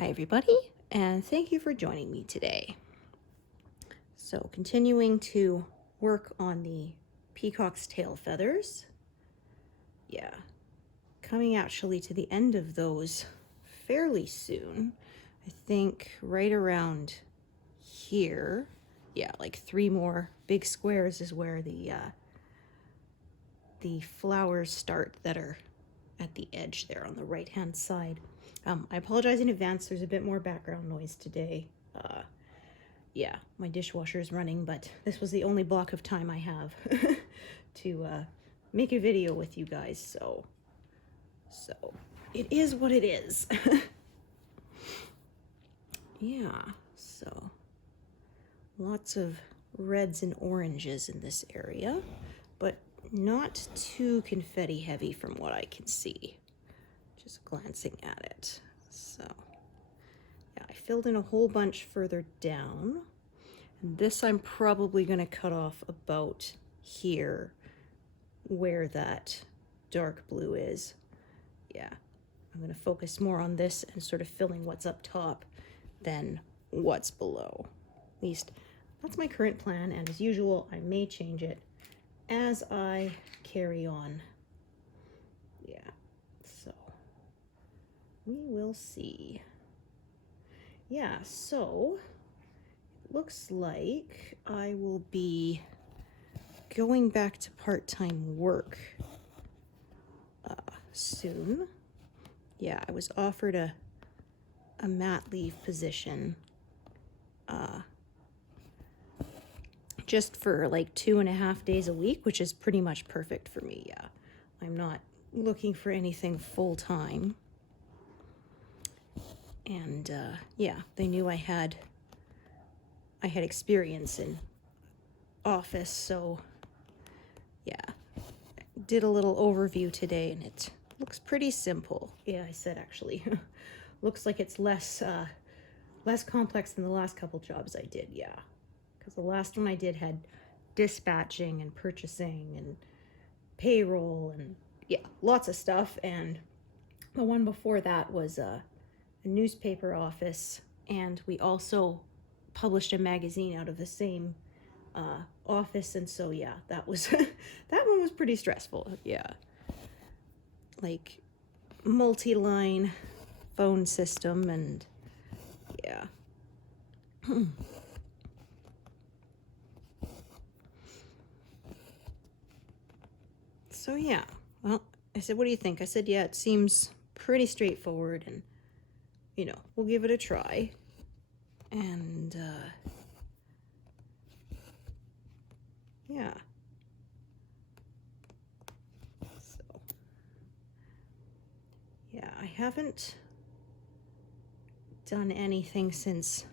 Hi everybody, and thank you for joining me today. So continuing to work on the peacock's tail feathers. Yeah, coming actually to the end of those fairly soon. I think right around here. Yeah, like 3 more big squares is where the flowers start that are at the edge there on the right hand side. I apologize in advance, there's a bit more background noise today. Yeah, my dishwasher is running, but this was the only block of time I have to make a video with you guys, so it is what it is. Yeah, so lots of reds and oranges in this area, but not too confetti heavy from what I can see, just glancing at it. So yeah, I filled in a whole bunch further down, and this I'm probably going to cut off about here where that dark blue is. Yeah, I'm going to focus more on this and sort of filling what's up top than what's below. At least that's my current plan, and as usual I may change it as I carry on. Yeah, so we will see. Yeah, so it looks like I will be going back to part-time work soon. Yeah, I was offered a mat leave position just for like 2.5 days a week, which is pretty much perfect for me. Yeah, I'm not looking for anything full-time. And yeah, they knew I had experience in office, so yeah, did a little overview today and it looks pretty simple. Yeah, I said actually looks like it's less complex than the last couple jobs I did. Yeah, because the last one I did had dispatching and purchasing and payroll and yeah, lots of stuff. And the one before that was a newspaper office, and we also published a magazine out of the same office. And so yeah, that was that one was pretty stressful. Yeah, like multi-line phone system, and yeah. So yeah, well, I said, what do you think? I said, yeah, it seems pretty straightforward, and you know, we'll give it a try. And yeah, so yeah, I haven't done anything since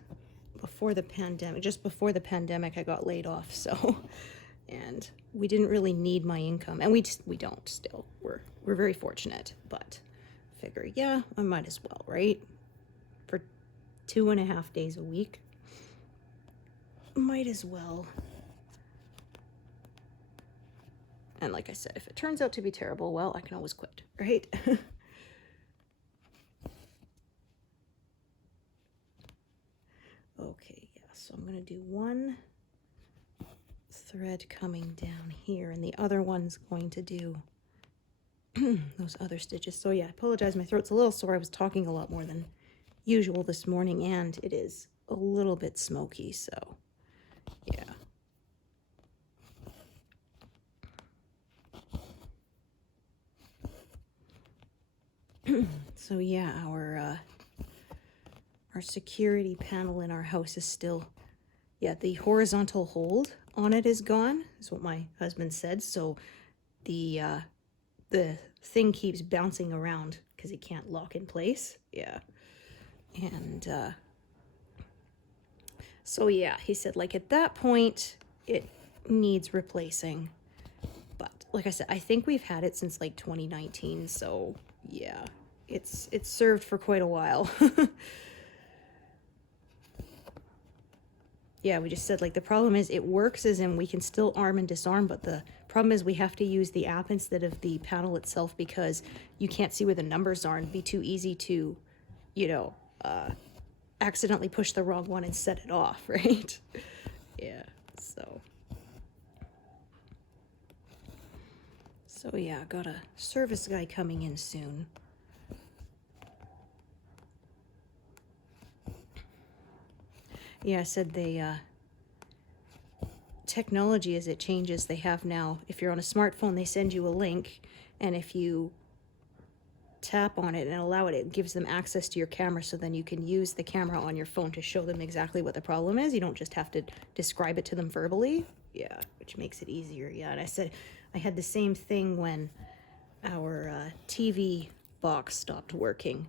before the pandemic. Just before the pandemic I got laid off, so and we didn't really need my income, and we don't still. We're very fortunate, but figure, yeah, I might as well, right? For 2.5 days a week, might as well. And like I said, if it turns out to be terrible, well, I can always quit, right? Okay, yeah, so I'm gonna do one thread coming down here, and the other one's going to do those other stitches. So yeah, I apologize, my throat's a little sore. I was talking a lot more than usual this morning, and it is a little bit smoky, so yeah. So yeah, our security panel in our house is still, yeah, the horizontal hold on it is gone, is what my husband said. So the thing keeps bouncing around because it can't lock in place. Yeah. And so yeah, he said, like, at that point it needs replacing. But like I said, I think we've had it since like 2019, so yeah, it's served for quite a while. Yeah, we just said, like, the problem is it works as in we can still arm and disarm, but the problem is we have to use the app instead of the panel itself because you can't see where the numbers are, and it'd be too easy to, you know, accidentally push the wrong one and set it off, right? Yeah, so yeah, got a service guy coming in soon. Yeah, I said they, technology as it changes, they have now, if you're on a smartphone, they send you a link, and if you tap on it and allow it, it gives them access to your camera, so then you can use the camera on your phone to show them exactly what the problem is. You don't just have to describe it to them verbally. Yeah, which makes it easier. Yeah, and I said I had the same thing when our TV box stopped working.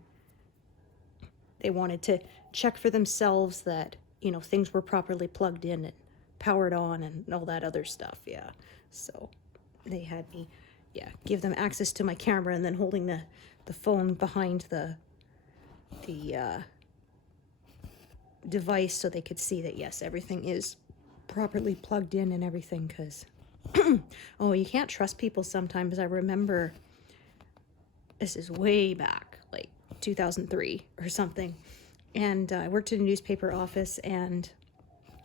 They wanted to check for themselves that, you know, things were properly plugged in and powered on and all that other stuff. Yeah, so they had me, yeah, give them access to my camera and then holding the phone behind the device so they could see that, yes, everything is properly plugged in and everything, because oh, you can't trust people sometimes. I remember, this is way back, like 2003 or something, and I worked in a newspaper office, and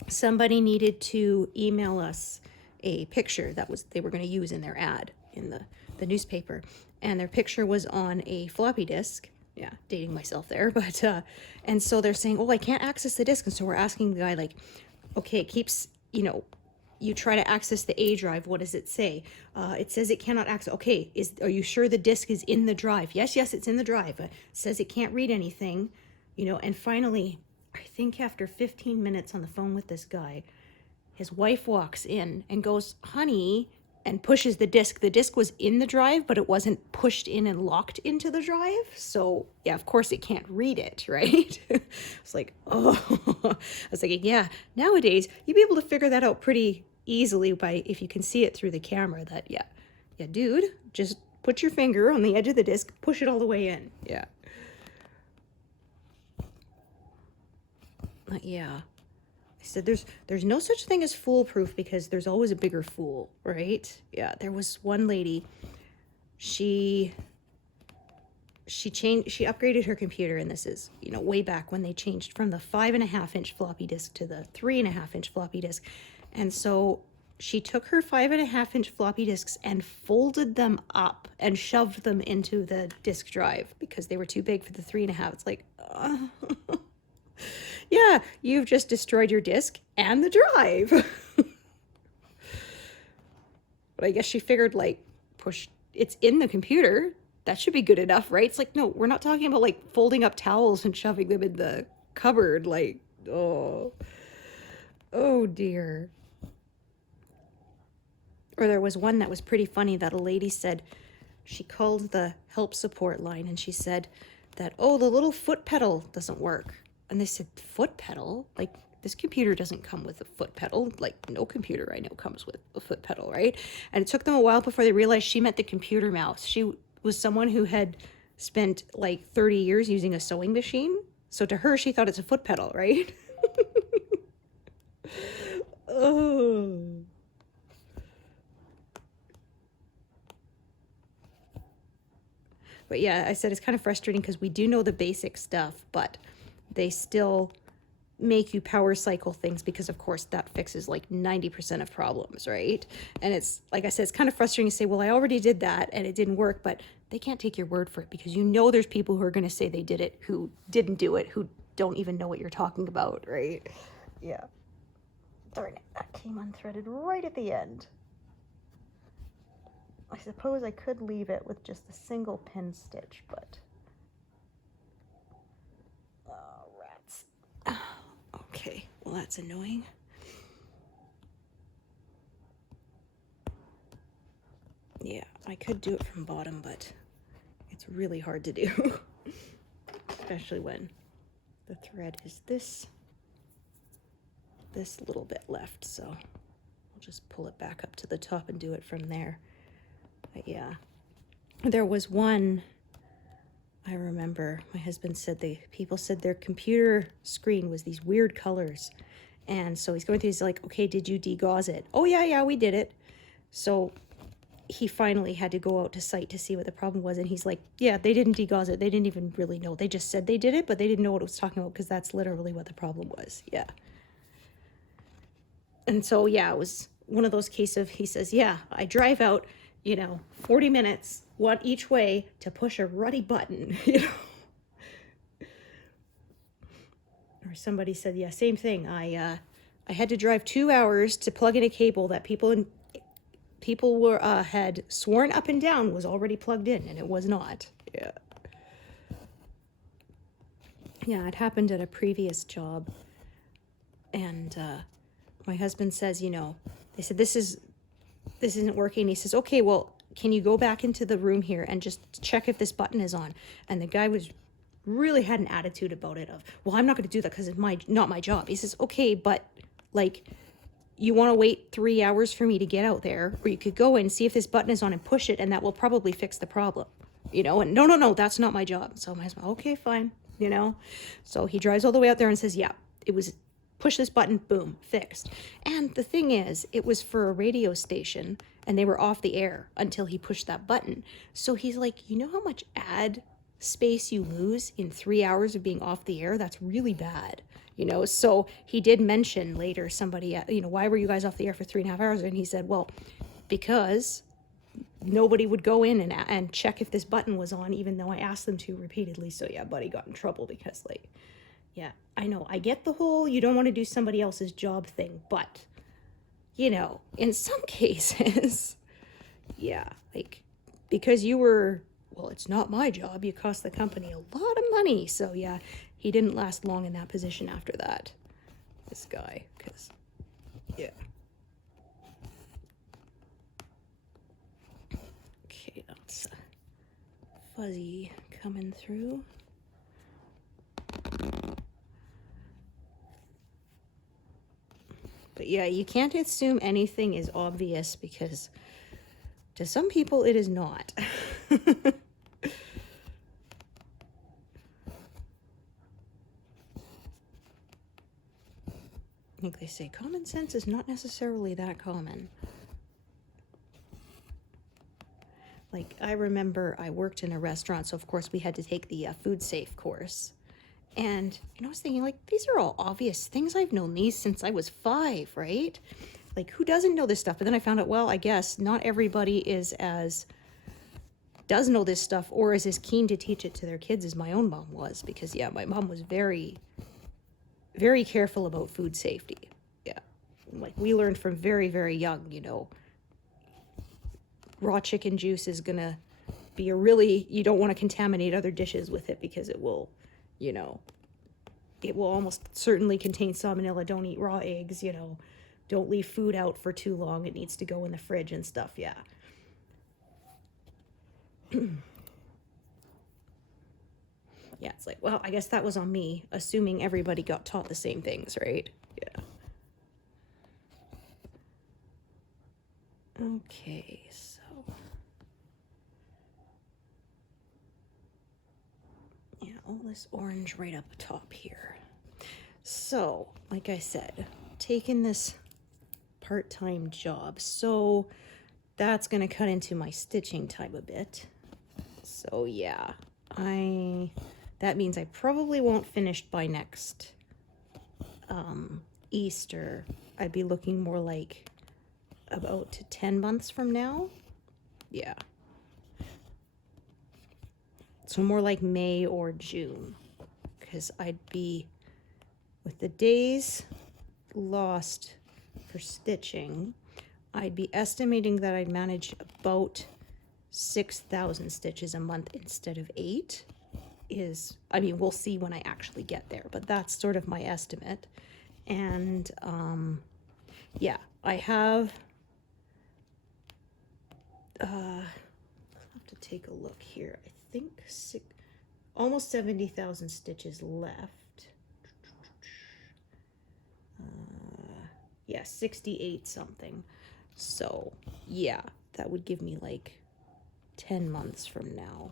somebody needed to email us a picture that was they were going to use in their ad in the newspaper, and their picture was on a floppy disk. Yeah, dating myself there, but and so they're saying, oh, I can't access the disk, and so we're asking the guy, like, okay, it keeps, you know, you try to access the A drive, what does it say? It says it cannot access. Okay, are you sure the disk is in the drive? Yes, it's in the drive. It says it can't read anything, you know. And finally, I think after 15 minutes on the phone with this guy, his wife walks in and goes, honey, and pushes the disk. The disk was in the drive, but it wasn't pushed in and locked into the drive. So yeah, of course it can't read it, right? It's like, oh, I was thinking, yeah, nowadays you'd be able to figure that out pretty easily by, if you can see it through the camera, that, yeah, dude, just put your finger on the edge of the disc, push it all the way in. Yeah. Yeah. I said there's no such thing as foolproof, because there's always a bigger fool, right? Yeah, there was one lady, she upgraded her computer, and this is, you know, way back when they changed from the 5.5-inch floppy disk to the 3.5-inch floppy disk. And so she took her 5.5-inch floppy disks and folded them up and shoved them into the disk drive because they were too big for the 3.5. It's like, yeah, you've just destroyed your disk and the drive. But I guess she figured, like, it's in the computer. That should be good enough, right? It's like, no, we're not talking about, like, folding up towels and shoving them in the cupboard. Like, oh dear. Or there was one that was pretty funny that a lady said, she called the help support line and she said that, oh, the little foot pedal doesn't work. And they said, foot pedal? Like, this computer doesn't come with a foot pedal. Like, no computer I know comes with a foot pedal, right? And it took them a while before they realized she meant the computer mouse. She was someone who had spent like 30 years using a sewing machine. So to her, she thought it's a foot pedal, right? Oh. But yeah, I said it's kind of frustrating because we do know the basic stuff, but they still make you power cycle things because, of course, that fixes like 90% of problems, right? And it's, like I said, it's kind of frustrating to say, well, I already did that and it didn't work, but they can't take your word for it because you know there's people who are going to say they did it who didn't do it, who don't even know what you're talking about, right? Yeah. Darn it, that came unthreaded right at the end. I suppose I could leave it with just a single pin stitch, but... oh, rats. Okay, well, that's annoying. Yeah, I could do it from bottom, but it's really hard to do. Especially when the thread is this little bit left, so I'll just pull it back up to the top and do it from there. But yeah, there was one, I remember my husband said people said their computer screen was these weird colors. And so he's going through, he's like, okay, did you degauss it? Oh yeah, we did it. So he finally had to go out to site to see what the problem was, and he's like, yeah, they didn't degauze it. They didn't even really know. They just said they did it, but they didn't know what it was talking about, because that's literally what the problem was. Yeah. And so, yeah, it was one of those cases of, he says, yeah, I drive out, 40 minutes, one each way, to push a ruddy button, Or somebody said, yeah, same thing. I had to drive 2 hours to plug in a cable that people were had sworn up and down was already plugged in, and it was not. Yeah. Yeah, it happened at a previous job. And my husband says, they said, this isn't working. He says, okay, well, can you go back into the room here and just check if this button is on? And the guy really had an attitude about it of, well, I'm not going to do that because it's not my job. He says, okay, but like, you want to wait 3 hours for me to get out there, or you could go in, see if this button is on and push it, and that will probably fix the problem, and no, that's not my job. So my husband, okay, fine, so he drives all the way out there and says, yeah, it was, push this button, boom, fixed. And the thing is, it was for a radio station, and they were off the air until he pushed that button. So he's like, you know how much ad space you lose in 3 hours of being off the air? That's really bad. So he did mention later, somebody, why were you guys off the air for 3.5 hours? And he said, well, because nobody would go in and check if this button was on, even though I asked them to repeatedly. So yeah, buddy got in trouble because, like, yeah, I know, I get the whole, you don't want to do somebody else's job thing, but, in some cases, yeah, like, because well, it's not my job, you cost the company a lot of money. So yeah, he didn't last long in that position after that, this guy, because, yeah. Okay, that's fuzzy coming through. But yeah, you can't assume anything is obvious, because to some people it is not. I think they say common sense is not necessarily that common. Like, I remember I worked in a restaurant, so of course we had to take the food safe course. And I was thinking, like, these are all obvious things. I've known these since I was 5, right? Like, who doesn't know this stuff? But then I found out, well, I guess not everybody does know this stuff, or is as keen to teach it to their kids as my own mom was. Because, yeah, my mom was very, very careful about food safety. Yeah. Like, we learned from very, very young, raw chicken juice is going to be you don't want to contaminate other dishes with it, because it will, it will almost certainly contain salmonella. Don't eat raw eggs, don't leave food out for too long. It needs to go in the fridge and stuff. Yeah. Yeah, it's like, well, I guess that was on me, assuming everybody got taught the same things, right? Yeah. Okay, so yeah, all this orange right up top here. So, like I said, taking this part-time job, so that's going to cut into my stitching time a bit. So yeah, that means I probably won't finish by next Easter. I'd be looking more like about 10 months from now. Yeah. So more like May or June, because I'd be, with the days lost for stitching, I'd be estimating that I'd manage about 6,000 stitches a month instead of 8. We'll see when I actually get there, but that's sort of my estimate. And yeah, I have I'll have to take a look here. I think almost 70,000 stitches left. Yeah, 68 something. So yeah, that would give me like 10 months from now,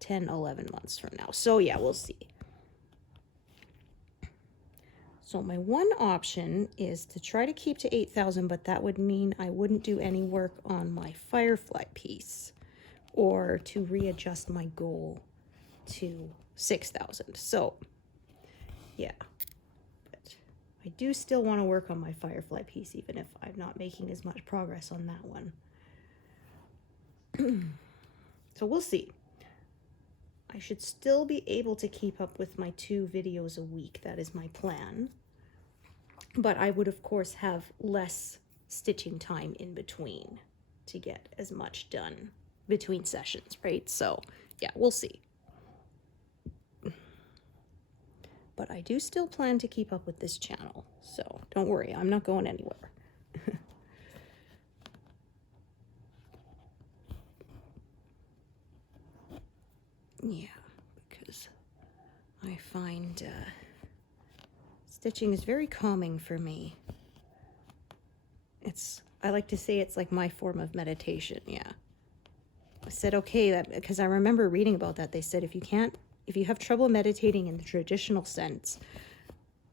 10, 11 months from now. So yeah, we'll see. So my one option is to try to keep to 8,000, but that would mean I wouldn't do any work on my firefly piece, or to readjust my goal to 6,000. So yeah, but I do still want to work on my firefly piece, even if I'm not making as much progress on that one. So we'll see. I should still be able to keep up with my 2 videos a week. That is my plan. But I would, of course, have less stitching time in between to get as much done between sessions, right? So yeah, we'll see. But I do still plan to keep up with this channel, so don't worry, I'm not going anywhere. Yeah, because I find stitching is very calming for me. I like to say it's like my form of meditation, yeah. I said, okay, that because I remember reading about that. They said if you have trouble meditating in the traditional sense,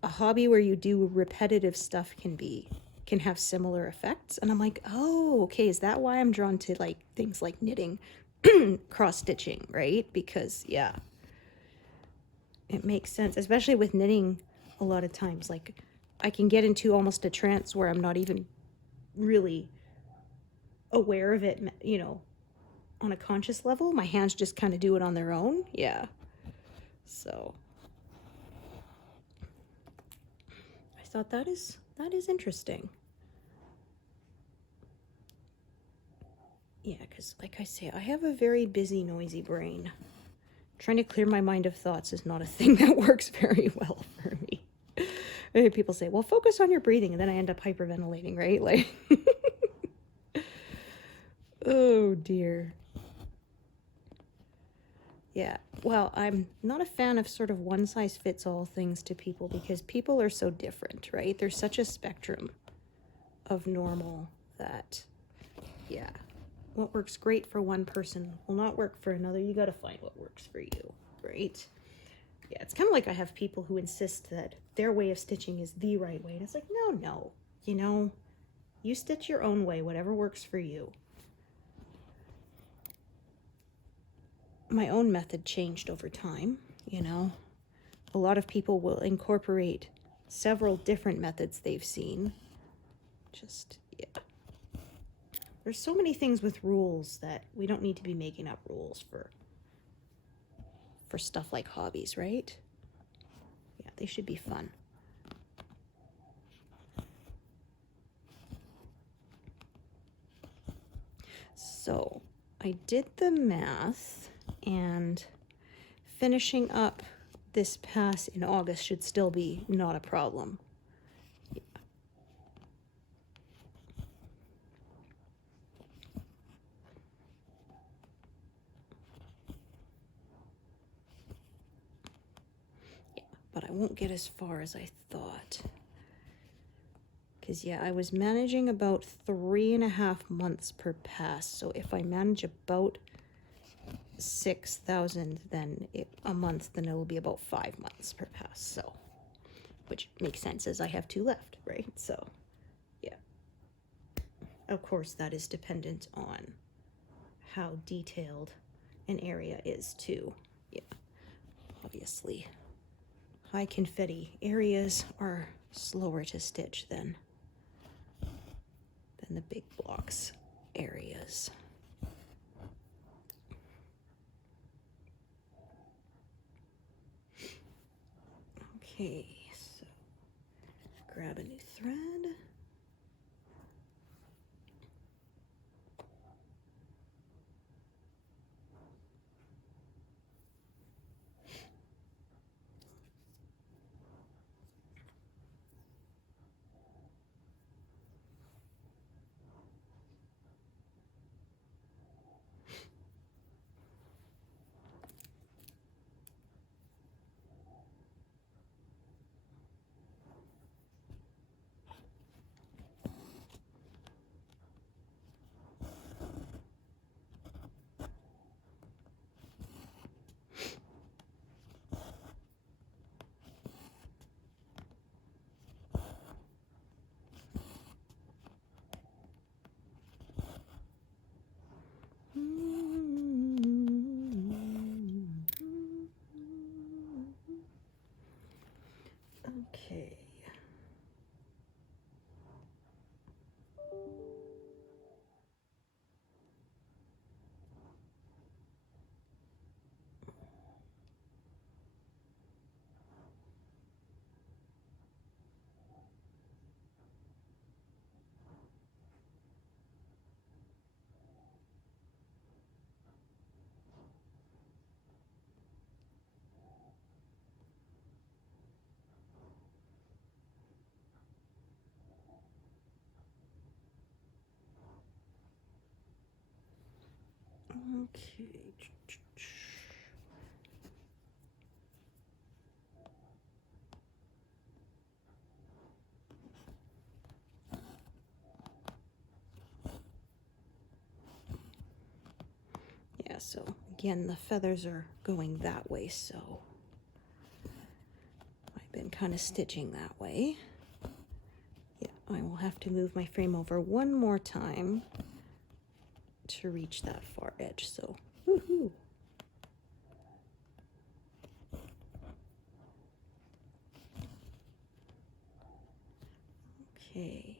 a hobby where you do repetitive stuff can have similar effects. And I'm like, oh, okay, is that why I'm drawn to like things like knitting, cross stitching, right? Because yeah, it makes sense, especially with knitting. A lot of times, like, I can get into almost a trance where I'm not even really aware of it, you know, on a conscious level. My hands just kind of do it on their own. Yeah. So I thought that is interesting. Yeah, because like I say, I have a very busy, noisy brain. Trying to clear my mind of thoughts is not a thing that works very well for me. People say, well, focus on your breathing, and then I end up hyperventilating, right? Like, oh dear. Yeah, well, I'm not a fan of sort of one-size-fits-all things to people, because people are so different, right? There's such a spectrum of normal that, yeah, what works great for one person will not work for another. You got to find what works for you, right? Yeah, it's kind of like I have people who insist that their way of stitching is the right way. And it's like, no, you know, you stitch your own way, whatever works for you. My own method changed over time, you know. A lot of people will incorporate several different methods they've seen. Just, yeah. There's so many things with rules that we don't need to be making up rules for stuff like hobbies, right? Yeah, they should be fun. So I did the math, and finishing up this pass in August should still be not a problem. Yeah. Yeah, but I won't get as far as I thought. Because, yeah, I was managing about 3.5 months per pass. So if I manage about 6,000 a month, then it will be about 5 months per pass. So, which makes sense as I have 2 left, right? So, yeah. Of course, that is dependent on how detailed an area is too. Yeah, obviously. High confetti areas are slower to stitch than the big blocks areas. Okay, so grab a new thread. Okay. Yeah, so again, the feathers are going that way, so I've been kind of stitching that way. Yeah, I will have to move my frame over one more time to reach that far edge, so woohoo! Okay.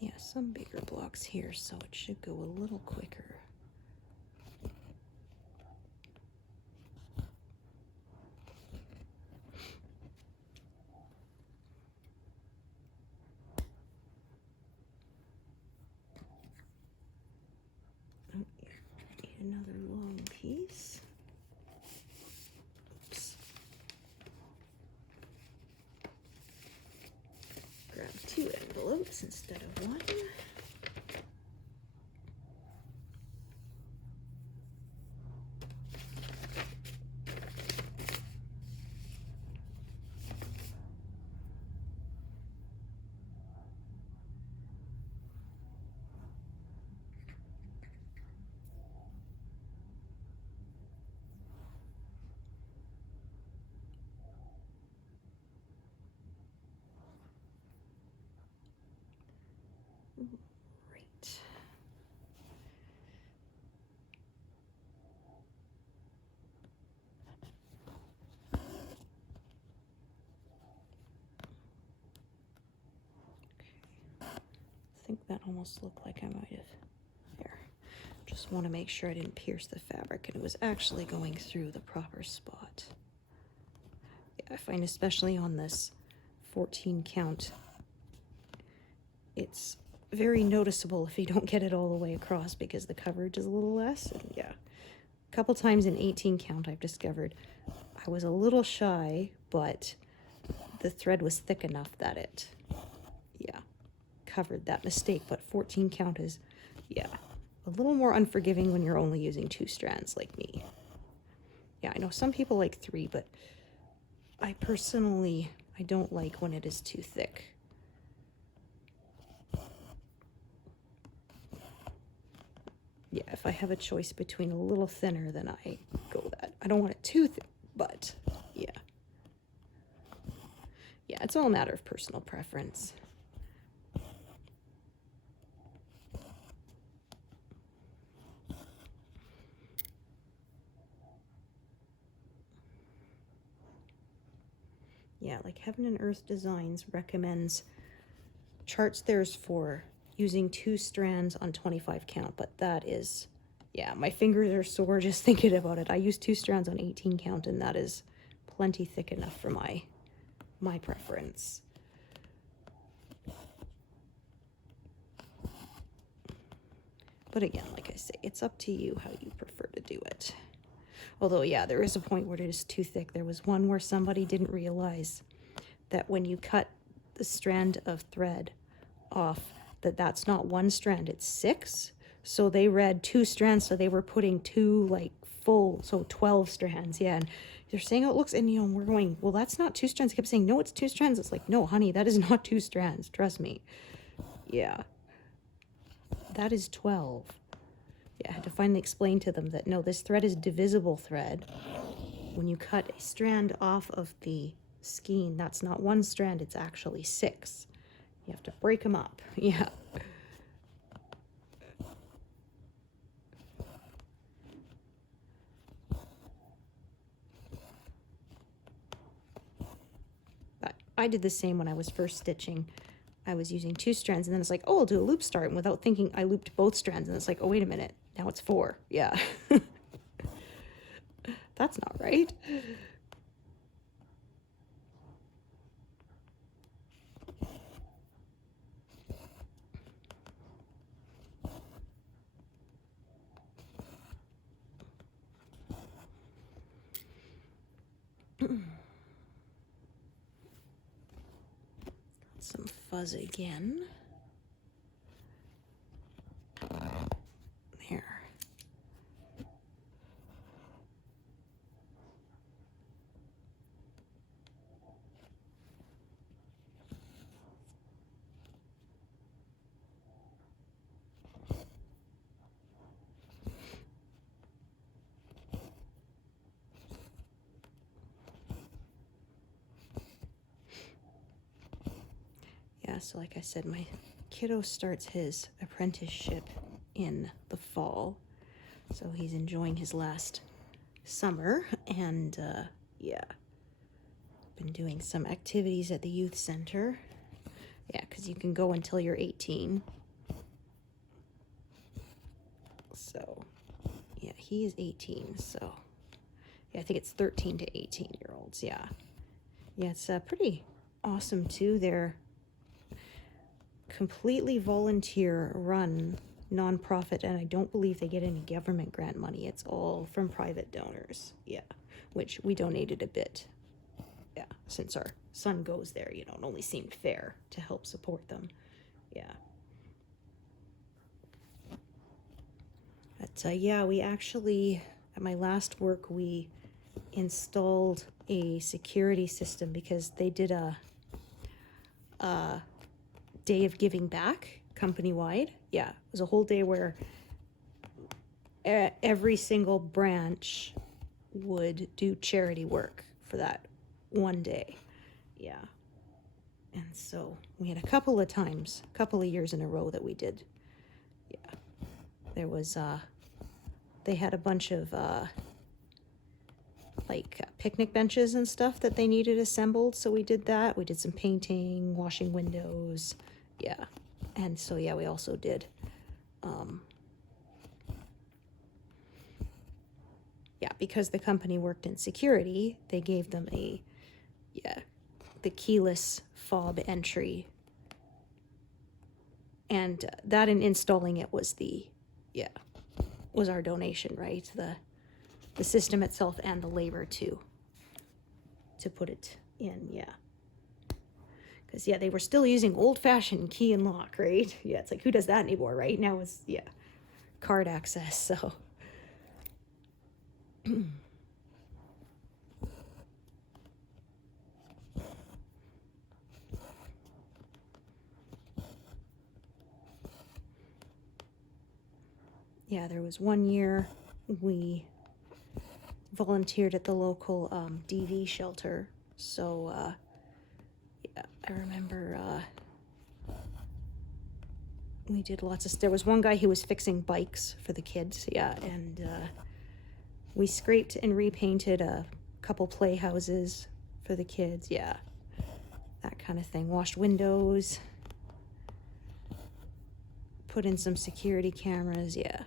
Yeah, some bigger blocks here, so it should go a little quicker. Oh, yeah, need another long piece. Oops. Grab 2 envelopes instead of 1. Right. I think that almost looked like I might have. There. Just want to make sure I didn't pierce the fabric and it was actually going through the proper spot. Yeah, I find especially on this 14 count, it's very noticeable if you don't get it all the way across because the coverage is a little less. And yeah, a couple times in 18 count I've discovered I was a little shy, but the thread was thick enough that it, yeah, covered that mistake. But 14 count is, yeah, a little more unforgiving when you're only using 2 strands like me. Yeah, I know some people like 3, but I personally, I don't like when it is too thick. Yeah, if I have a choice between a little thinner, then I go that. I don't want it too thick, but yeah. Yeah, it's all a matter of personal preference. Yeah, like Heaven and Earth Designs recommends, charts theirs for using 2 strands on 25 count, but that is, yeah, my fingers are sore just thinking about it. I use 2 strands on 18 count, and that is plenty thick enough for my preference. But again, like I say, it's up to you how you prefer to do it. Although, yeah, there is a point where it is too thick. There was one where somebody didn't realize that when you cut the strand of thread off that that's not one strand, it's 6. So they read 2 strands, so they were putting 2 like full, so 12 strands. Yeah, and they're saying, oh, it looks, and you know, we're going, well, that's not 2 strands. I kept saying, no, it's 2 strands. It's like, no, honey, that is not 2 strands. Trust me. Yeah, that is 12. Yeah, I had to finally explain to them that, no, this thread is divisible thread. When you cut a strand off of the skein, that's not 1 strand, it's actually 6. You have to break them up. Yeah. But I did the same when I was first stitching. I was using 2 strands, and then it's like, oh, I'll do a loop start. And without thinking, I looped both strands, and it's like, oh, wait a minute. Now it's 4. Yeah. That's not right. Some fuzz again. There. Yeah, so like I said, my kiddo starts his apprenticeship in the fall. So he's enjoying his last summer, and yeah, been doing some activities at the youth center. Yeah, because you can go until you're 18. So yeah, he is 18, so yeah, I think it's 13 to 18-year-olds. Yeah, it's pretty awesome too. They're completely volunteer run nonprofit, and I don't believe they get any government grant money. It's all from private donors. Yeah, which we donated a bit. Yeah, since our son goes there, you know, it only seemed fair to help support them. Yeah. But yeah, we actually, at my last work, we installed a security system because they did a day of giving back company-wide. Yeah, it was a whole day where every single branch would do charity work for that one day. Yeah. And so we had a couple of times, a couple of years in a row that we did. Yeah. There was, they had a bunch of, picnic benches and stuff that they needed assembled. So we did that. We did some painting, washing windows. Yeah. And so, yeah, we also did, yeah, because the company worked in security, they gave them the keyless fob entry. And that and installing it was was our donation, right? The system itself and the labor to put it in, yeah. Because, yeah, they were still using old-fashioned key and lock, right? Yeah, it's like, who does that anymore, right? Now it's, yeah, card access, so. Yeah, there was one year we volunteered at the local DV shelter. So, yeah, I remember we did lots of, there was one guy who was fixing bikes for the kids, yeah, and we scraped and repainted a couple playhouses for the kids, yeah, that kind of thing. Washed windows, put in some security cameras, yeah.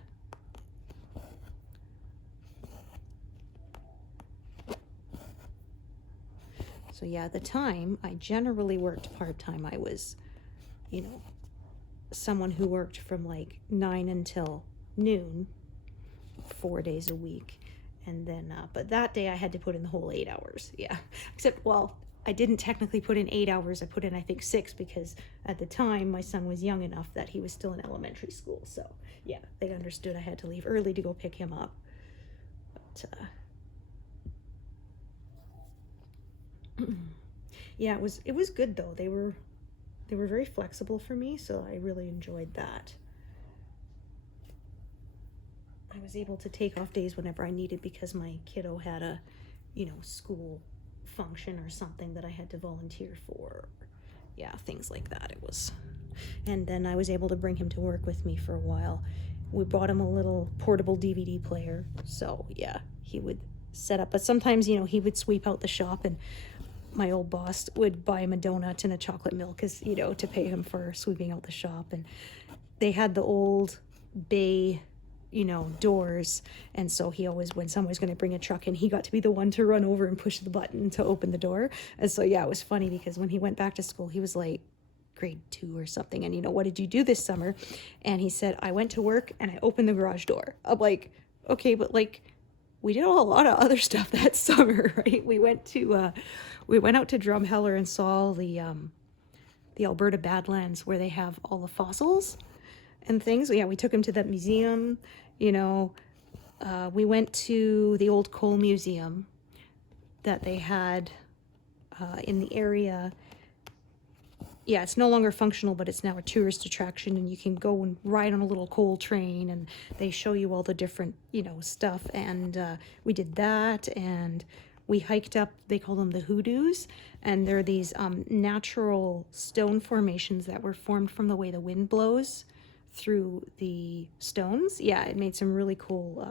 So yeah, at the time, I generally worked part-time. I was, you know, someone who worked from like 9 until noon, 4 days a week. And then, but that day I had to put in the whole 8 hours, yeah. Except, well, I didn't technically put in 8 hours. I put in, I think, 6, because at the time my son was young enough that he was still in elementary school. So yeah, they understood I had to leave early to go pick him up. But yeah, it was good though. They were very flexible for me, so I really enjoyed that. I was able to take off days whenever I needed because my kiddo had a, school function or something that I had to volunteer for. Yeah, things like that. It was. And then I was able to bring him to work with me for a while. We bought him a little portable DVD player. So yeah, he would set up, but sometimes, he would sweep out the shop, and my old boss would buy him a donut and a chocolate milk to pay him for sweeping out the shop. And they had the old bay doors, and so he always, when someone was going to bring a truck in, he got to be the one to run over and push the button to open the door. And so yeah, it was funny because when he went back to school, he was like grade 2 or something, and what did you do this summer? And he said, I went to work and I opened the garage door. I'm like, okay, but like, we did a lot of other stuff that summer, right? We went out to Drumheller and saw the Alberta Badlands, where they have all the fossils and things. Yeah, we took him to that museum. We went to the old coal museum that they had in the area. Yeah, it's no longer functional, but it's now a tourist attraction, and you can go and ride on a little coal train, and they show you all the different, stuff. And we did that, and we hiked up, they call them the hoodoos, and they're these natural stone formations that were formed from the way the wind blows through the stones. Yeah, it made some really cool,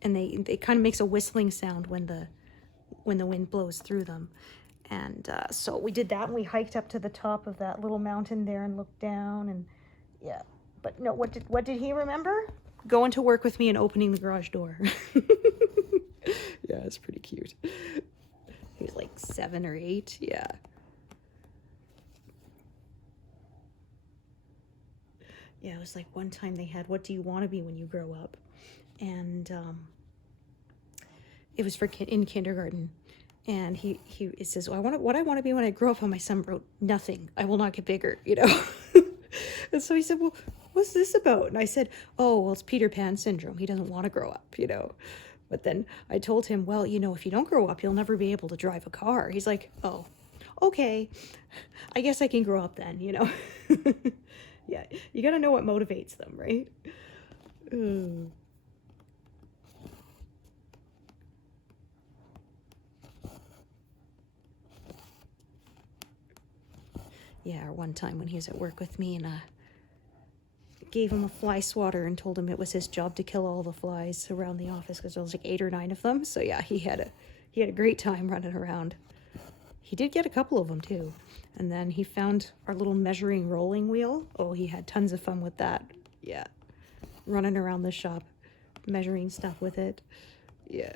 and they kind of makes a whistling sound when the wind blows through them. And so we did that, and we hiked up to the top of that little mountain there and looked down, and yeah. But no, what did he remember? Going to work with me and opening the garage door. Yeah, it's pretty cute. He was like 7 or 8, yeah. Yeah, it was like one time they had, what do you want to be when you grow up? And it was in kindergarten. And he says, well, what I want to be when I grow up. And my son wrote, nothing. I will not get bigger, And so he said, well, what's this about? And I said, oh, well, it's Peter Pan syndrome. He doesn't want to grow up, But then I told him, well, if you don't grow up, you'll never be able to drive a car. He's like, oh, okay. I guess I can grow up then, Yeah, you got to know what motivates them, right? Yeah, or one time when he was at work with me, and gave him a fly swatter and told him it was his job to kill all the flies around the office, because there was like 8 or 9 of them. So yeah, he had a great time running around. He did get a couple of them too. And then he found our little measuring rolling wheel. Oh, he had tons of fun with that. Yeah, running around the shop, measuring stuff with it. Yeah.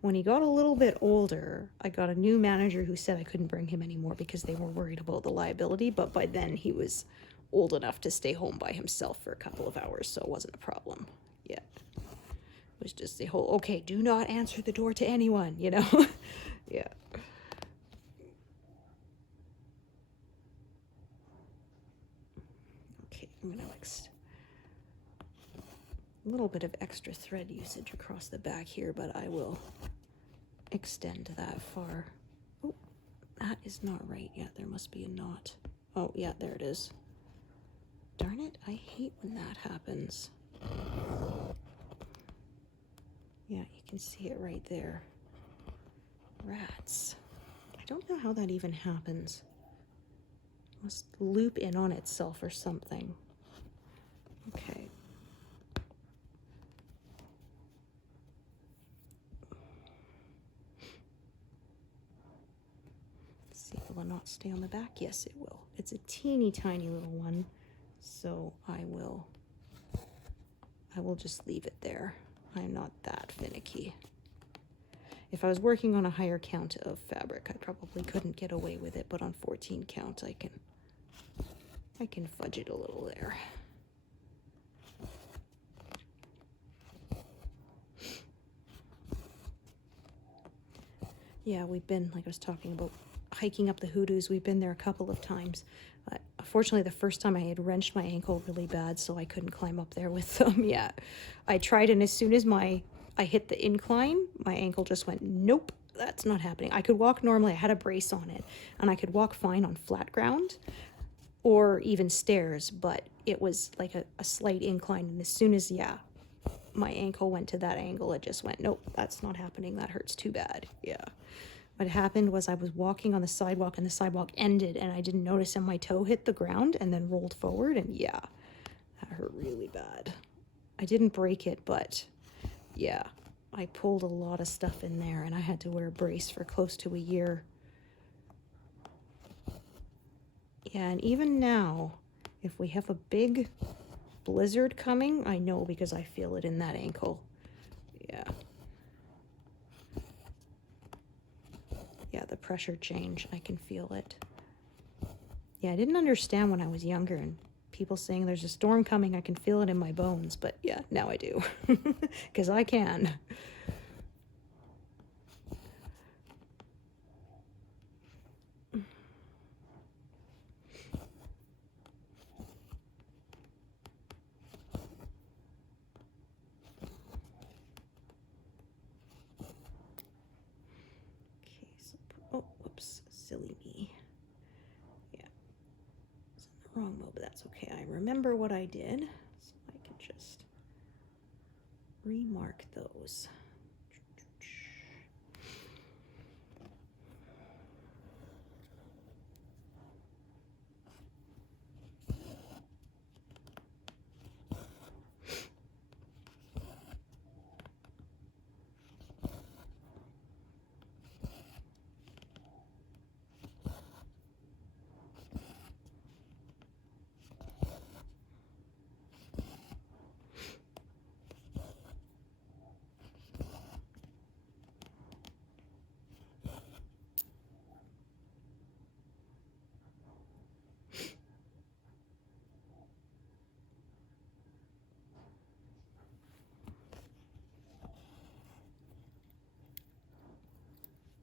When he got a little bit older, I got a new manager who said I couldn't bring him anymore because they were worried about the liability. But by then he was old enough to stay home by himself for a couple of hours, so it wasn't a problem. Yeah. It was just the whole, okay, do not answer the door to anyone, Yeah. Okay, I'm going to a little bit of extra thread usage across the back here, but I will extend that far. Oh, that is not right yet. There must be a knot. Oh, yeah, there it is. Darn it, I hate when that happens. Yeah, you can see it right there. Rats. I don't know how that even happens. It must loop in on itself or something. Okay. Will it not stay on the back? Yes, it will. It's a teeny tiny little one, so I will just leave it there. I'm not that finicky. If I was working on a higher count of fabric, I probably couldn't get away with it, but on 14 count, I can fudge it a little there. Yeah, we've been, like I was talking about, hiking up the hoodoos. We've been there a couple of times. Unfortunately, the first time I had wrenched my ankle really bad, so I couldn't climb up there with them. Yeah, I tried, and as soon as I hit the incline, my ankle just went, nope, that's not happening. I could walk normally. I had a brace on it, and I could walk fine on flat ground or even stairs, but it was like a slight incline, and as soon as, yeah, my ankle went to that angle, it just went, nope, that's not happening. That hurts too bad. Yeah. What happened was I was walking on the sidewalk and the sidewalk ended and I didn't notice and my toe hit the ground and then rolled forward and yeah, that hurt really bad. I didn't break it, but yeah, I pulled a lot of stuff in there and I had to wear a brace for close to a year. Yeah, and even now, if we have a big blizzard coming, I know because I feel it in that ankle. Yeah. Yeah, the pressure change, I can feel it. Yeah, I didn't understand when I was younger and people saying there's a storm coming, I can feel it in my bones, but yeah, now I do, because I can. Okay, so, oh, whoops, silly me. Yeah, it's in the wrong mode, but that's okay. I remember what I did, so I can just remark those.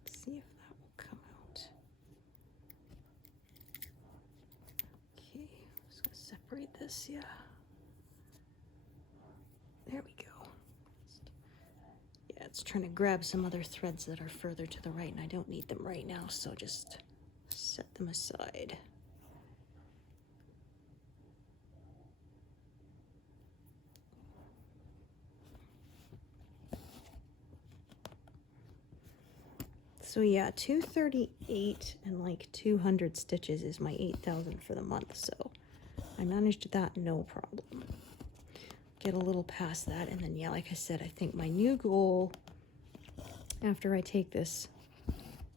See if that will come out. Okay, I'm just gonna separate this, yeah. There we go. Yeah, it's trying to grab some other threads that are further to the right, and I don't need them right now, so just set them aside. So yeah, 238 and like 200 stitches is my 8,000 for the month, so I managed that no problem. Get a little past that, and then yeah, like I said, I think my new goal after I take this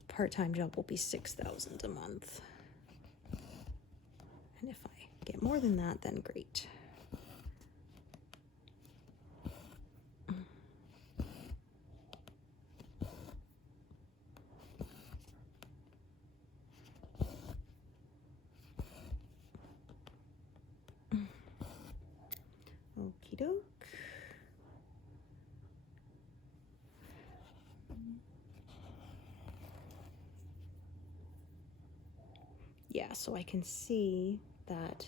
part-time job will be 6,000 a month. And if I get more than that, then great. Okie doke. Yeah, so I can see that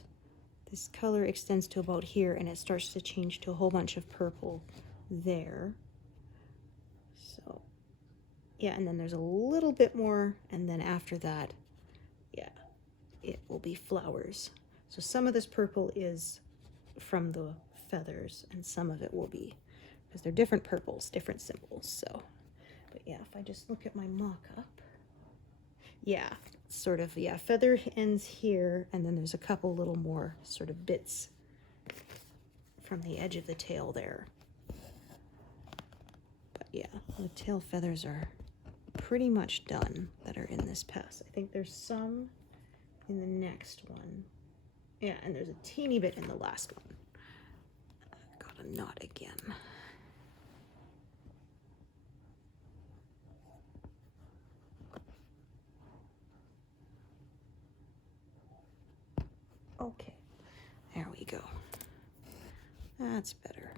this color extends to about here and it starts to change to a whole bunch of purple there. So yeah, and then there's a little bit more, and then after that, yeah, it will be flowers. So some of this purple is from the feathers and some of it will be, because they're different purples, different symbols. So, but yeah, if I just look at my mock-up, yeah, sort of, yeah, feather ends here, and then there's a couple little more sort of bits from the edge of the tail there. But yeah, the tail feathers are pretty much done that are in this pass. I think there's some in the next one. Yeah, and there's a teeny bit in the last one. Got a knot again. Okay, there we go. That's better.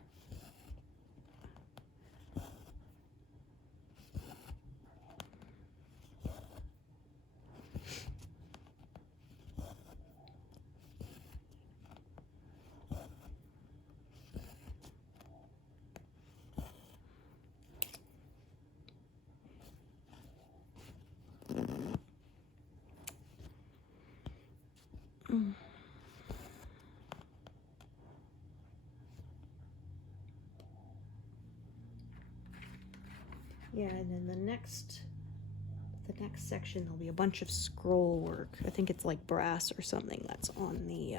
Yeah, and then the next section there'll be a bunch of scroll work. I think it's like brass or something that's on the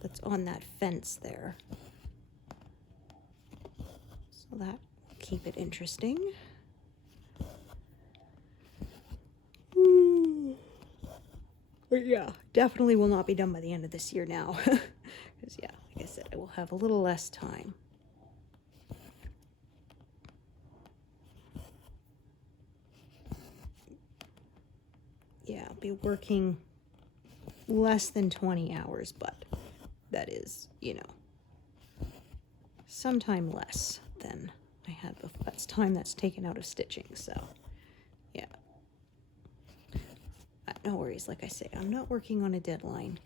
that's on that fence there. So that will keep it interesting. But yeah, definitely will not be done by the end of this year now. Because yeah, like I said, I will have a little less time. Yeah, I'll be working less than 20 hours, but that is, you know, sometime less than I had before. That's time that's taken out of stitching, so yeah. No worries, like I say, I'm not working on a deadline.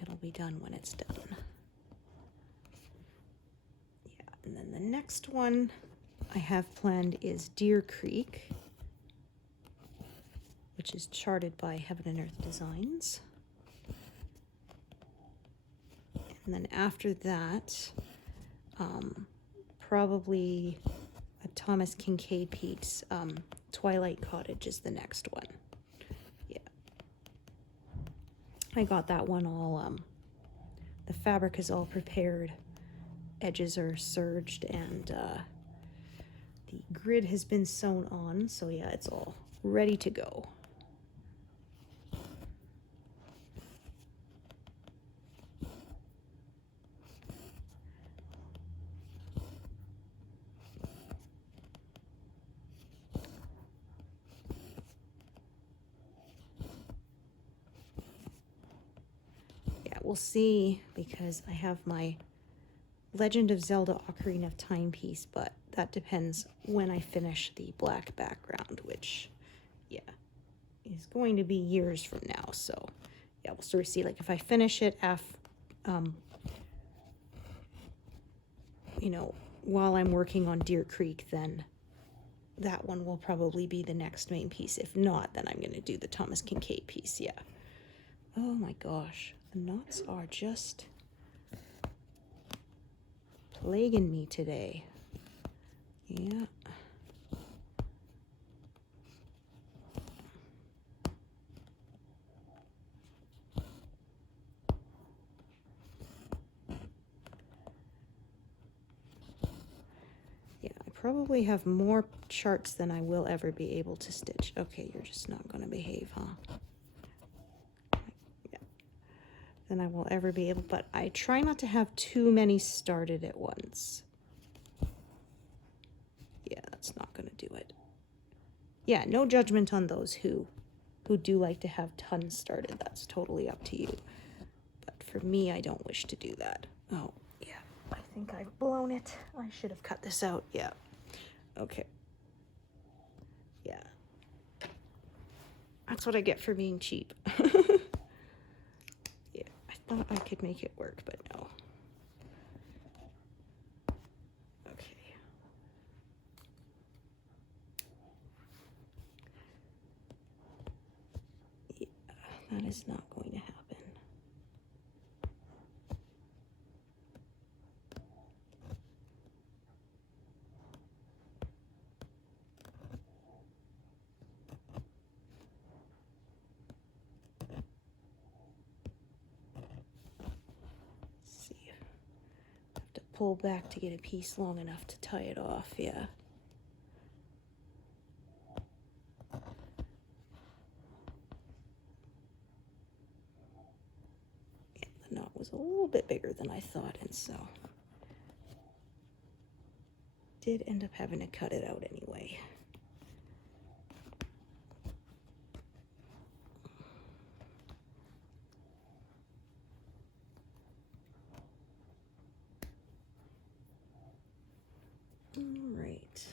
It'll be done when it's done. Yeah, and then the next one I have planned is Deer Creek, which is charted by Heaven and Earth Designs. And then after that, probably a Thomas Kincaid piece, Twilight Cottage is the next one. Yeah. I got that one all, the fabric is all prepared. Edges are serged and the grid has been sewn on, so yeah, it's all ready to go. We'll see, because I have my Legend of Zelda Ocarina of Time piece, but that depends when I finish the black background, which, yeah, is going to be years from now. So, yeah, we'll sort of see, like, if I finish it you know, while I'm working on Deer Creek, then that one will probably be the next main piece. If not, then I'm going to do the Thomas Kincaid piece, yeah. Oh my gosh. The knots are just plaguing me today. Yeah. Yeah, I probably have more charts than I will ever be able to stitch. Okay, you're just not going to behave, huh? Than I will ever be able, but I try not to have too many started at once. Yeah, that's not going to do it. Yeah, no judgment on those who do like to have tons started. That's totally up to you. But for me, I don't wish to do that. Oh, yeah, I think I've blown it. I should have cut this out. Yeah. Okay. Yeah. That's what I get for being cheap. Thought I could make it work, but no. Okay. Yeah, that is not going to happen. Pull back to get a piece long enough to tie it off, yeah. Yeah, the knot was a little bit bigger than I thought, and so did end up having to cut it out anyway. All right.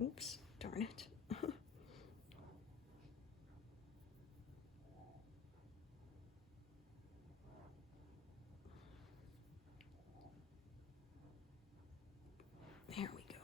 Oops, darn it. There we go.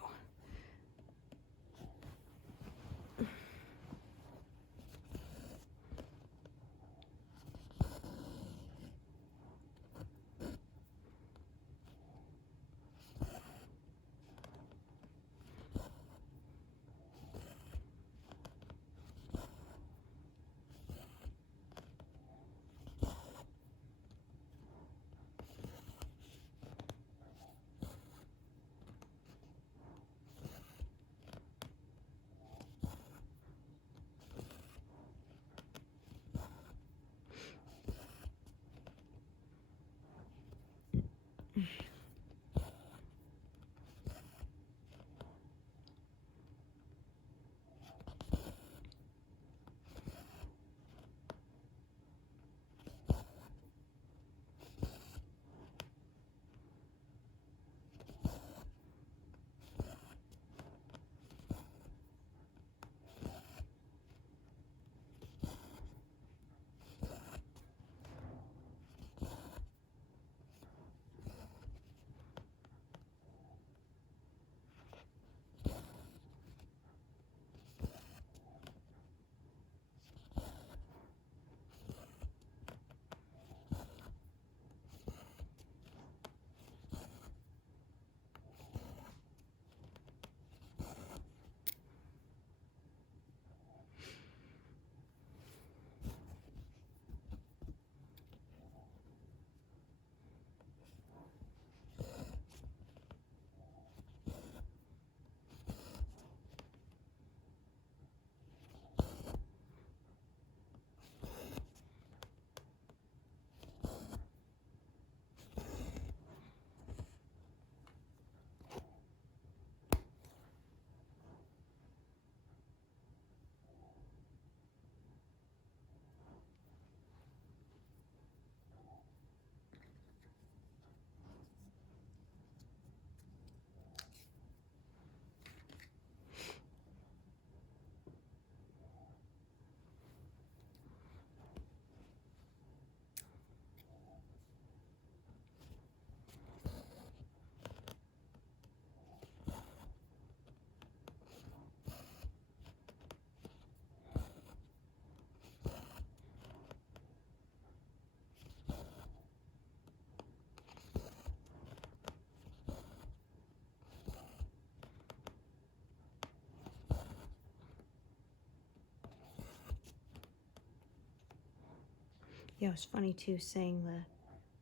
Yeah, it was funny too, saying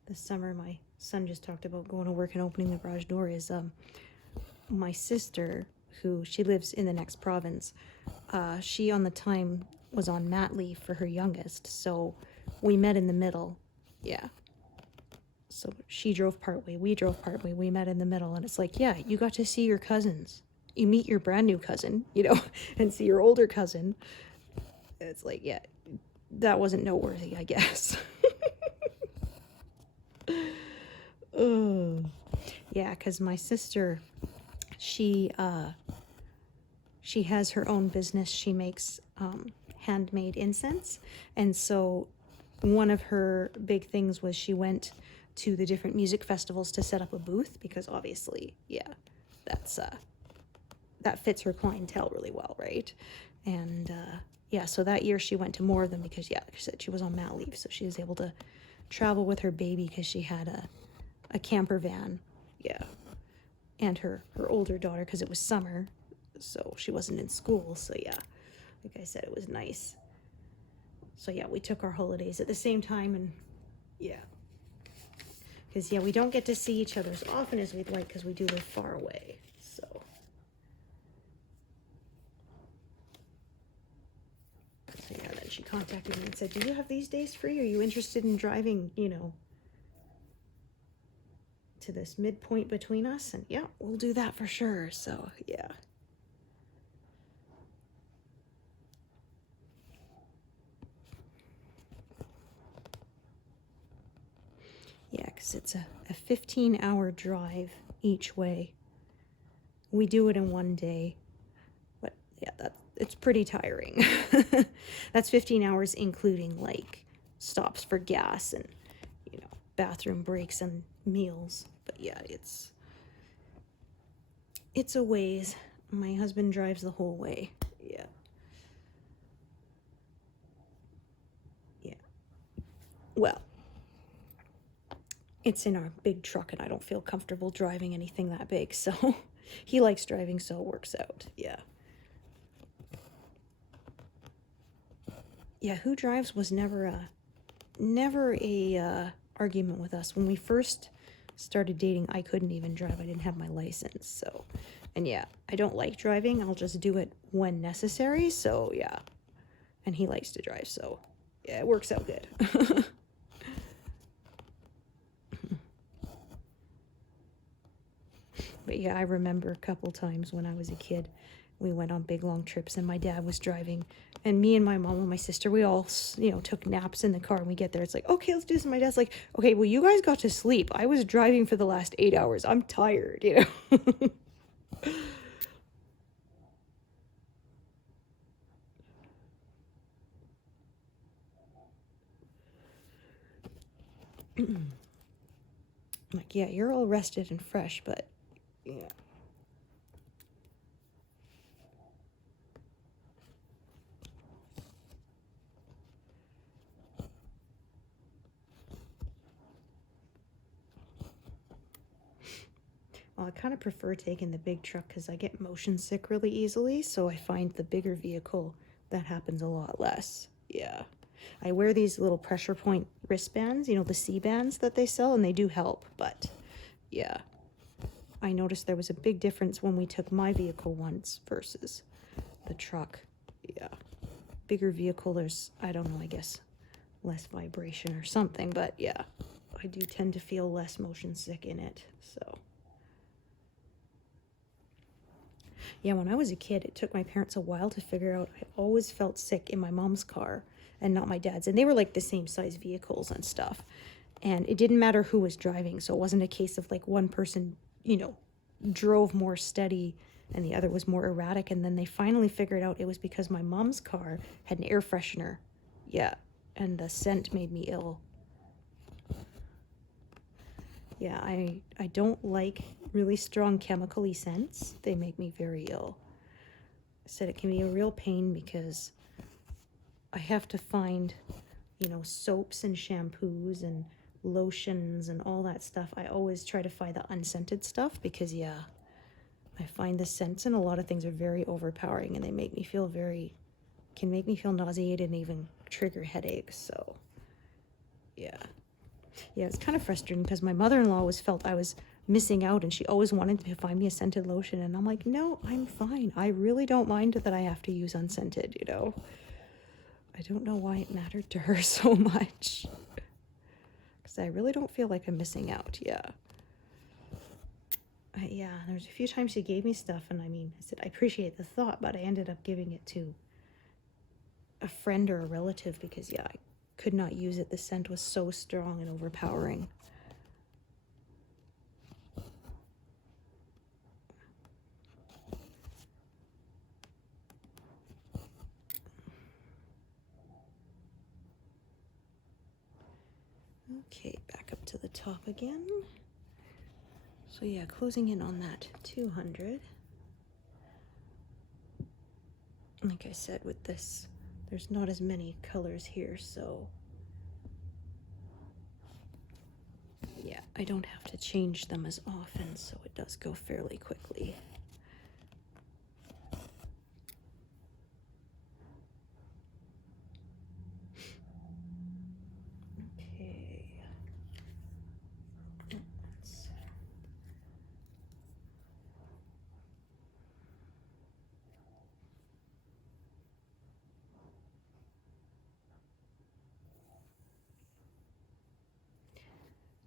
the summer my son just talked about going to work and opening the garage door is my sister, who she lives in the next province, she on the time was on mat leave for her youngest, so we met in the middle. Yeah. So she drove partway, we drove partway, we met in the middle, and it's like, yeah, you got to see your cousins. You meet your brand new cousin, you know, and see your older cousin. It's like, yeah, that wasn't noteworthy, I guess. Yeah, because my sister, she has her own business. She makes handmade incense, and so one of her big things was she went to the different music festivals to set up a booth, because obviously, yeah, that's that fits her clientele really well, right? And yeah, so that year she went to more of them because, yeah, like I said, she was on mat leave, so she was able to travel with her baby because she had a camper van, yeah, and her older daughter because it was summer, so she wasn't in school. So yeah, like I said, it was nice. So yeah, we took our holidays at the same time, and yeah, because yeah, we don't get to see each other as often as we'd like because we do live far away. So yeah, then she contacted me and said, do you have these days free? Are you interested in driving, you know, to this midpoint between us? And yeah, we'll do that for sure. So yeah. Yeah, because it's a 15-hour drive each way. We do it in one day. yeah, it's pretty tiring. That's 15 hours including like stops for gas and, you know, bathroom breaks and meals. But yeah, it's a ways. My husband drives the whole way. Yeah. Yeah. Well, it's in our big truck and I don't feel comfortable driving anything that big, so he likes driving, so it works out. Yeah. Yeah, who drives was never a argument with us. When we first started dating, I couldn't even drive. I didn't have my license, so. And yeah, I don't like driving. I'll just do it when necessary, so yeah. And he likes to drive, so yeah, it works out good. But yeah, I remember a couple times when I was a kid, we went on big long trips and my dad was driving, and me and my mom and my sister, we all, you know, took naps in the car, and we get there, it's like, okay, let's do this. And my dad's like, okay, well, you guys got to sleep. I was driving for the last 8 hours. I'm tired, you know. I'm like, yeah, you're all rested and fresh, but yeah. Well, I kind of prefer taking the big truck because I get motion sick really easily, so I find the bigger vehicle, that happens a lot less. Yeah. I wear these little pressure point wristbands, you know, the C bands that they sell, and they do help, but yeah. I noticed there was a big difference when we took my vehicle once versus the truck. Yeah. Bigger vehicle, there's, I don't know, I guess less vibration or something, but yeah, I do tend to feel less motion sick in it, so. Yeah, when I was a kid, it took my parents a while to figure out I always felt sick in my mom's car and not my dad's. And they were like the same size vehicles and stuff. And it didn't matter who was driving. So it wasn't a case of like one person, you know, drove more steady and the other was more erratic. And then they finally figured out it was because my mom's car had an air freshener. Yeah. And the scent made me ill. Yeah, I don't like really strong chemical-y scents. They make me very ill. I said it can be a real pain because I have to find, you know, soaps and shampoos and lotions and all that stuff. I always try to find the unscented stuff because, yeah, I find the scents and a lot of things are very overpowering and they make me feel can make me feel nauseated and even trigger headaches, so, yeah. Yeah, it's kind of frustrating because my mother-in-law always felt I was missing out and she always wanted to find me a scented lotion. And I'm like, no, I'm fine. I really don't mind that I have to use unscented, you know. I don't know why it mattered to her so much. Because I really don't feel like I'm missing out, yeah. Yeah, there's a few times she gave me stuff and I mean, I said, I appreciate the thought, but I ended up giving it to a friend or a relative because, yeah, I could not use it. The scent was so strong and overpowering. Okay, back up to the top again. So yeah, closing in on that 200. Like I said, with this, there's not as many colors here, so yeah, I don't have to change them as often, so it does go fairly quickly. Okay.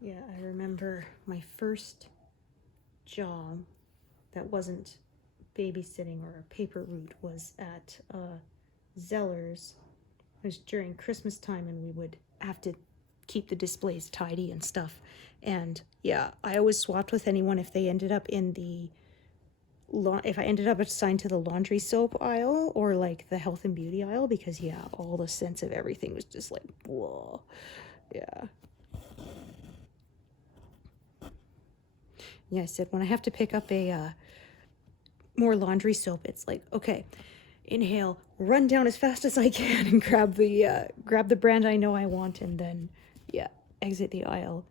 Yeah, I remember my first job that wasn't babysitting or a paper route was at Zeller's. It was during Christmas time and we would have to keep the displays tidy and stuff. And yeah, I always swapped with anyone if they ended up in the if I ended up assigned to the laundry soap aisle or like the health and beauty aisle, because yeah, all the sense of everything was just like, whoa. Yeah. Yeah, I said when I have to pick up a more laundry soap, it's like, okay, inhale, run down as fast as I can and grab the brand I know I want, and then yeah, exit the aisle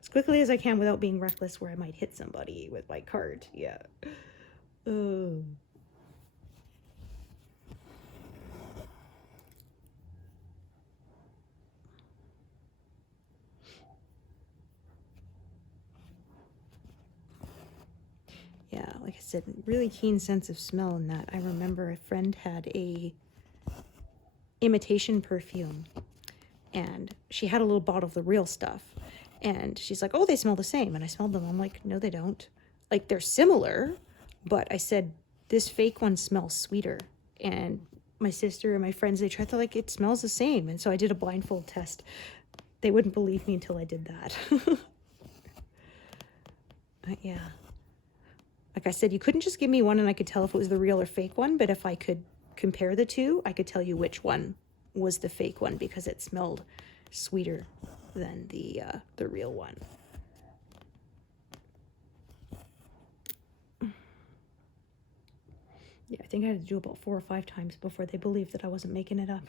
as quickly as I can without being reckless where I might hit somebody with my cart. Yeah. Oh. Yeah, like I said, really keen sense of smell in that. I remember a friend had a imitation perfume, and she had a little bottle of the real stuff, and she's like, oh, they smell the same. And I smelled them. I'm like, no, they don't. Like, they're similar, but I said, this fake one smells sweeter. And my sister and my friends, they tried to, like, it smells the same. And so I did a blindfold test. They wouldn't believe me until I did that. Yeah. Like I said, you couldn't just give me one and I could tell if it was the real or fake one, but if I could compare the two, I could tell you which one was the fake one because it smelled sweeter than the real one. Yeah, I think I had to do about 4 or 5 times before they believed that I wasn't making it up.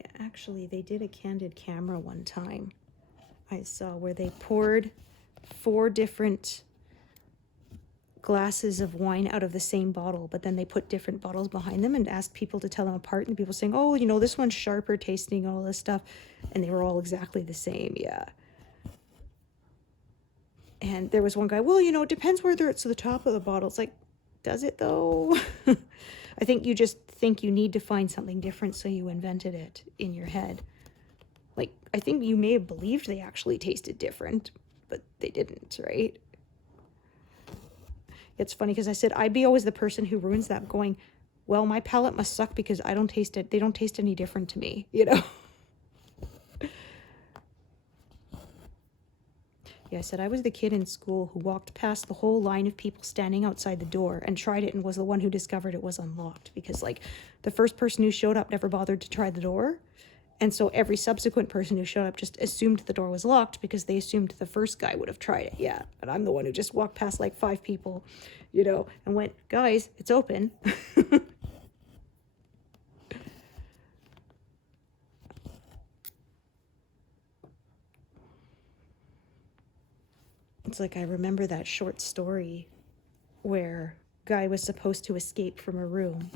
Yeah, actually, they did a candid camera one time. I saw where they poured 4 different glasses of wine out of the same bottle, but then they put different bottles behind them and asked people to tell them apart, and people saying, oh, you know, this one's sharper tasting, all this stuff, and they were all exactly the same. Yeah. And there was one guy, well, you know, it depends whether it's to the top of the bottle. It's like, does it though? I think you just think you need to find something different, so you invented it in your head. Like, I think you may have believed they actually tasted different, but they didn't, right? It's funny because I said I'd be always the person who ruins that, going, well, my palate must suck because I don't taste it. They don't taste any different to me, you know? Yeah, I said I was the kid in school who walked past the whole line of people standing outside the door and tried it and was the one who discovered it was unlocked because, like, the first person who showed up never bothered to try the door. And so every subsequent person who showed up just assumed the door was locked because they assumed the first guy would have tried it. Yeah. And I'm the one who just walked past like 5 people, you know, and went, guys, it's open. It's like I remember that short story where guy was supposed to escape from a room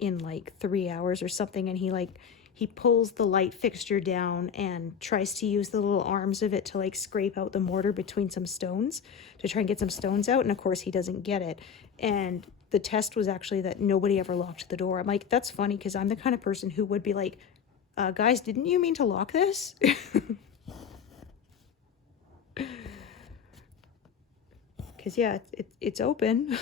in like 3 hours or something, and he pulls the light fixture down and tries to use the little arms of it to like scrape out the mortar between some stones to try and get some stones out, and of course he doesn't get it. And the test was actually that nobody ever locked the door. I'm like, that's funny because I'm the kind of person who would be like, guys, didn't you mean to lock this? Because yeah, it's open.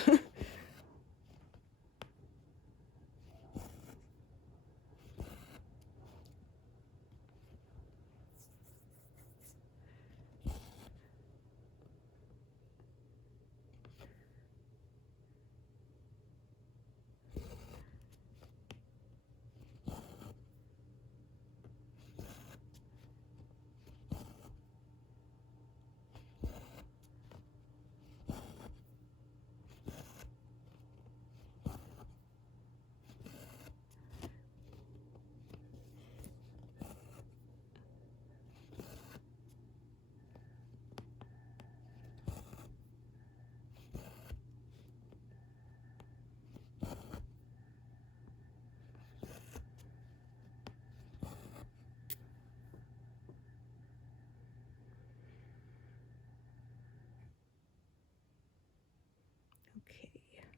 Okay.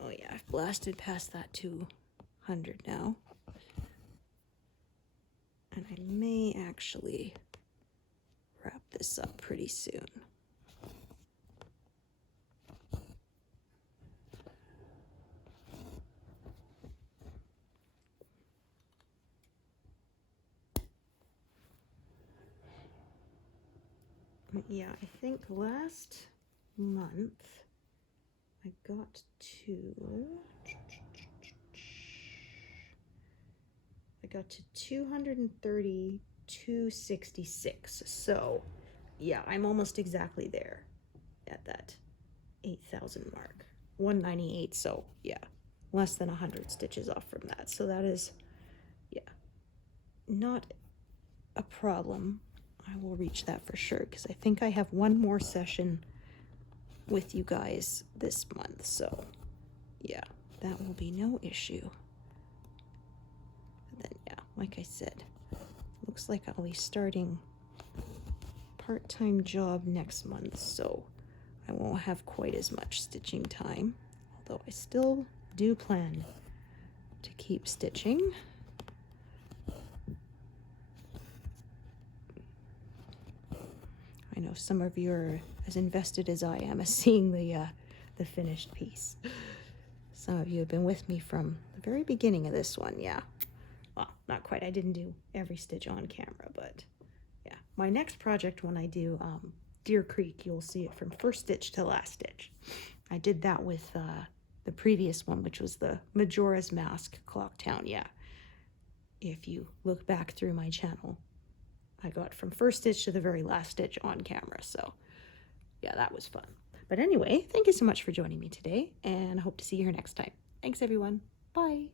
Oh yeah, I've blasted past that 200 now. And I may actually wrap this up pretty soon. Yeah, I think last month I got to 232.66. So yeah, I'm almost exactly there at that 8,000 mark. 198, so yeah, less than 100 stitches off from that. So that is, yeah, not a problem. I will reach that for sure, because I think I have one more session with you guys this month. So yeah, that will be no issue. And then yeah, like I said, looks like I'll be starting part-time job next month, so I won't have quite as much stitching time, although I still do plan to keep stitching. I know some of you are as invested as I am as seeing the finished piece. Some of you have been with me from the very beginning of this one, yeah. Well, not quite. I didn't do every stitch on camera, but yeah. My next project, when I do Deer Creek, you'll see it from first stitch to last stitch. I did that with the previous one, which was the Majora's Mask Clock Town, yeah. If you look back through my channel, I got from first stitch to the very last stitch on camera, so yeah, that was fun. But anyway, thank you so much for joining me today, and I hope to see you here next time. Thanks, everyone. Bye.